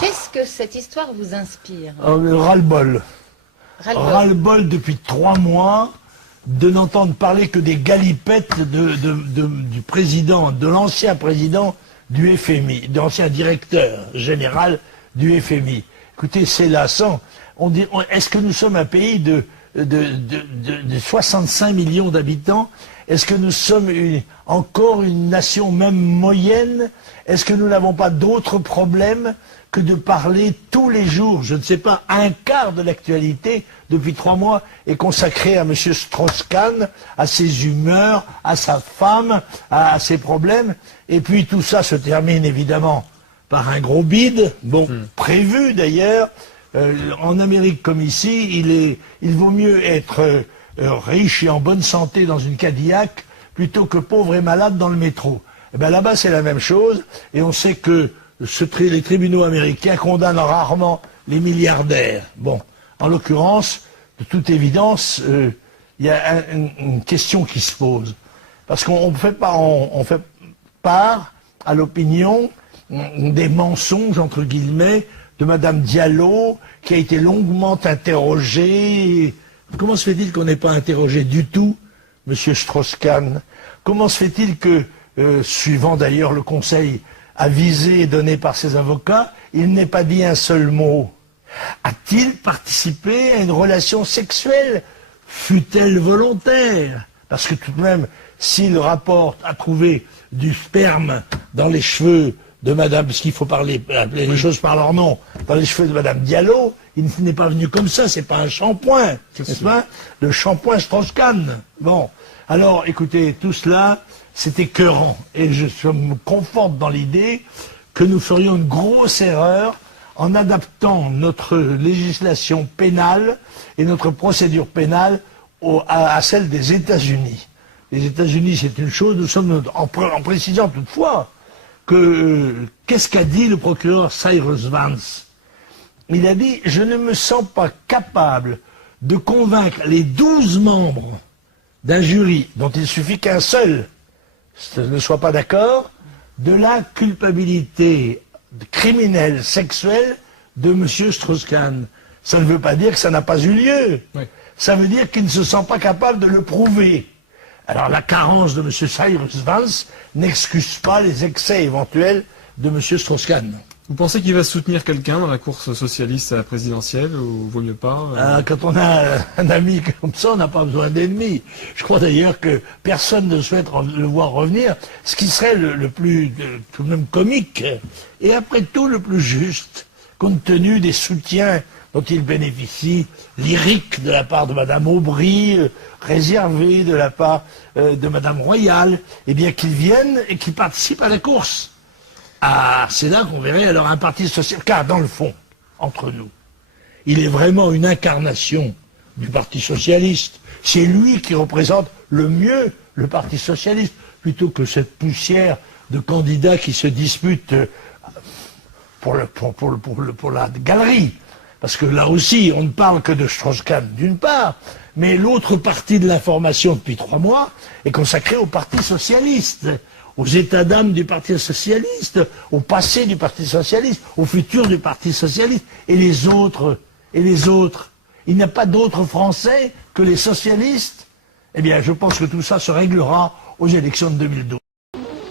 Qu'est-ce que cette histoire vous inspire? Ras-le-bol. Ras-le-bol depuis 3 mois de n'entendre parler que des galipettes du président, de l'ancien président du FMI, de l'ancien directeur général du FMI. Écoutez, c'est lassant. Est-ce que nous sommes un pays de 65 millions d'habitants? Est-ce que nous sommes encore une nation même moyenne? Est-ce que nous n'avons pas d'autres problèmes que de parler tous les jours, je ne sais pas, un quart de l'actualité depuis 3 mois est consacré à M. Strauss-Kahn, à ses humeurs, à sa femme, à ses problèmes. Et puis tout ça se termine évidemment par un gros bide, prévu d'ailleurs. En Amérique comme ici, il vaut mieux être riche et en bonne santé dans une Cadillac plutôt que pauvre et malade dans le métro. Et bien là-bas c'est la même chose, et on sait que les tribunaux américains condamnent rarement les milliardaires. Bon, en l'occurrence, de toute évidence, il y a une question qui se pose. Parce qu'on fait part à l'opinion des mensonges, entre guillemets, de Madame Diallo, qui a été longuement interrogée. Comment se fait-il qu'on n'ait pas interrogé du tout Monsieur Strauss-Kahn? Comment se fait-il que, suivant d'ailleurs le conseil avisé donné par ses avocats, il n'ait pas dit un seul mot? A-t-il participé à une relation sexuelle? Fut-elle volontaire? Parce que tout de même, s'il rapporte à trouver du sperme dans les cheveux de Madame, parce qu'il faut appeler les choses par leur nom, dans les cheveux de Madame Diallo, il n'est pas venu comme ça, c'est pas un shampoing, n'est-ce pas? Le shampoing Strauss-Kahn. Bon, alors écoutez, tout cela, c'est écœurant, et je me conforte dans l'idée que nous ferions une grosse erreur en adaptant notre législation pénale et notre procédure pénale à celle des États-Unis. Les États-Unis, c'est une chose, nous sommes en précisant toutefois que qu'est-ce qu'a dit le procureur Cyrus Vance? Il a dit: je ne me sens pas capable de convaincre les 12 membres d'un jury dont il suffit qu'un seul ne soit pas d'accord de la culpabilité criminelle sexuelle de M. Strauss-Kahn. Ça ne veut pas dire que ça n'a pas eu lieu. Oui. Ça veut dire qu'il ne se sent pas capable de le prouver. Alors la carence de M. Cyrus Vance n'excuse pas les excès éventuels de M. Strauss-Kahn. Vous pensez qu'il va soutenir quelqu'un dans la course socialiste à la présidentielle, ou vaut mieux pas Quand on a un ami comme ça, on n'a pas besoin d'ennemis. Je crois d'ailleurs que personne ne souhaite le voir revenir, ce qui serait le plus, tout de même comique, et après tout le plus juste, compte tenu des soutiens dont il bénéficie, lyriques de la part de Madame Aubry, réservés de la part de Madame Royal, eh bien qu'ils viennent et qu'ils participent à la course. Ah, c'est là qu'on verrait alors un parti social, car dans le fond, entre nous, il est vraiment une incarnation du Parti socialiste. C'est lui qui représente le mieux le Parti socialiste, plutôt que cette poussière de candidats qui se disputent pour la galerie. Parce que là aussi, on ne parle que de Strauss-Kahn d'une part, mais l'autre partie de l'information depuis 3 mois est consacrée au Parti socialiste, aux états d'âme du Parti socialiste, au passé du Parti socialiste, au futur du Parti socialiste, et les autres. Il n'y a pas d'autres Français que les socialistes. Eh bien, je pense que tout ça se réglera aux élections de 2012.